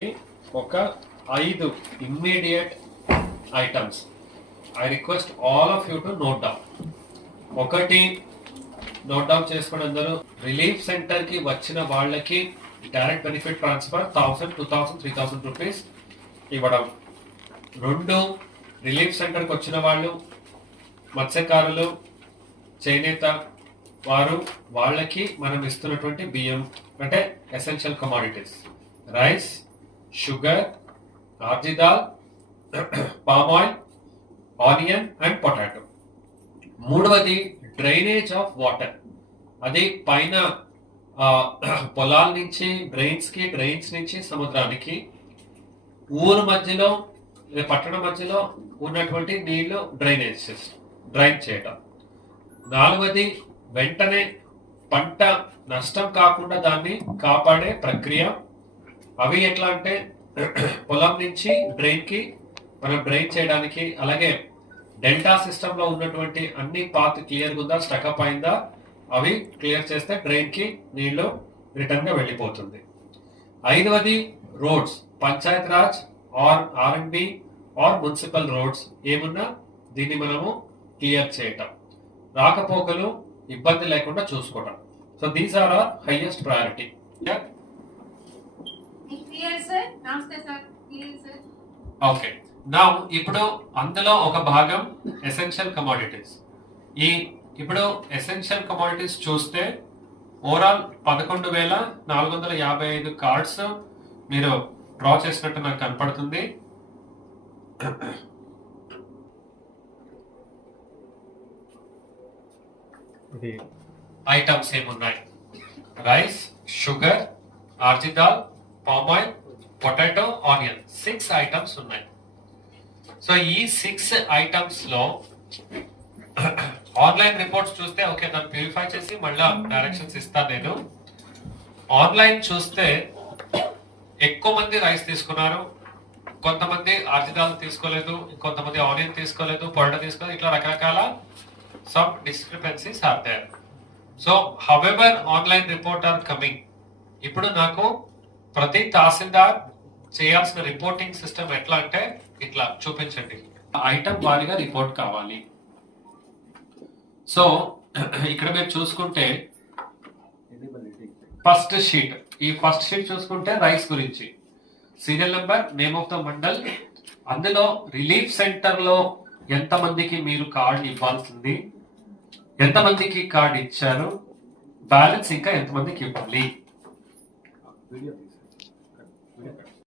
ఒక 5 immediate items. I request all of you to note down. ఒకటి note down చేసుకోండి అందరూ. రిలీఫ్ సెంటర్ కి వచ్చిన వాళ్ళకి డైరెక్ట్ బెనిఫిట్ ట్రాన్స్ఫర్ 1000, 2000, 3000 రూపీస్ ఇవ్వడం. 2, రిలీఫ్ సెంటర్ కి వచ్చిన వాళ్ళు మత్స్యకారులు, చేనేత వారు, వాళ్ళకి మనం ఇస్తున్నటువంటి బియ్యం అంటే essential commodities, rice, sugar, RG dal, palm oil, onion and potato. 3వది డ్రైనేజ్ ఆఫ్ వాటర్. అది పైన పొలాల నుంచి డ్రైన్స్ కి, డ్రైన్స్ నుంచి సముద్రానికి, ఊరు మధ్యలో పట్టణం మధ్యలో ఉన్నటువంటి నీళ్లు డ్రైన్ చేయడం. 4వది వెంటనే పంట నష్టం కాకుండా దాన్ని కాపాడే ప్రక్రియ. అవి ఎట్లా అంటే పొలం నుంచి డ్రైన్ కి మనం డ్రైన్ చేయడానికి, అలాగే డెల్టా సిస్టమ్ లో ఉన్నటువంటి అన్ని పాత్ క్లియర్ ఉందా, స్టకప్ అయిందా, అవి క్లియర్ చేస్తే డ్రైన్ కి నీళ్లు రిటర్న్ గా వెళ్ళిపోతుంది. 5వది roads, panchayat raj R R and B R municipal roads ఏమున్నా దీన్ని మనము క్లియర్ చేయటం, రాకపోకలు ఇబ్బంది లేకుండా చూసుకోవడం. So these are our highest priority. Okay, నా ఇప్పుడు అందులో ఒక భాగం ఎసెన్షియల్ కమోడిటీస్. ఇప్పుడు ఎసెన్షియల్ కమోడిటీస్ చూస్తే ఓవరాల్ 11,455 కార్డ్స్ మీరు డ్రా చేసినట్టు నాకు కనపడుతుంది. ఐటమ్స్ ఏమున్నాయి? Rice, sugar, RG dal, palm oil, potato, onion, 6 items ఉన్నాయి. సో ఈ 6 ఐటమ్స్ లో ఆన్లైన్ రిపోర్ట్స్ చూస్తే ఓకే, దాన్ని ప్యూరిఫై చేసి మళ్ళీ డైరెక్షన్స్ ఇస్తాను నేను. ఆన్లైన్ చూస్తే ఎక్కువ మంది రైస్ తీసుకున్నారు, కొంతమంది ఆర్జిదాల్ తీసుకోలేదు, కొంతమంది ఆనియన్ తీసుకోలేదు, పొటాటో తీసుకోలేదు, ఇట్లా రకరకాల some discrepancies are there. So however online report are coming. ఇప్పుడు నాకు ప్రతి తహసీల్దార్ చేయాల్సిన రిపోర్టింగ్ సిస్టమ్ ఎట్లా అంటే ఇట్లా చూపించండి, ఐటమ్ వారీగా రిపోర్ట్ కావాలి. సో ఇక్కడ మీరు చూసుకుంటే ఫస్ట్ షీట్, ఈ ఫస్ట్ షీట్ చూసుకుంటే రైస్ గురించి serial number, name of the mandal, అందులో రిలీఫ్ సెంటర్ లో ఎంతమందికి మీరు కార్డు ఇవ్వాల్సింది, ఎంతమందికి కార్డు ఇచ్చారు, బ్యాలెన్స్ ఇంకా ఎంతమందికి ఇవ్వాలి.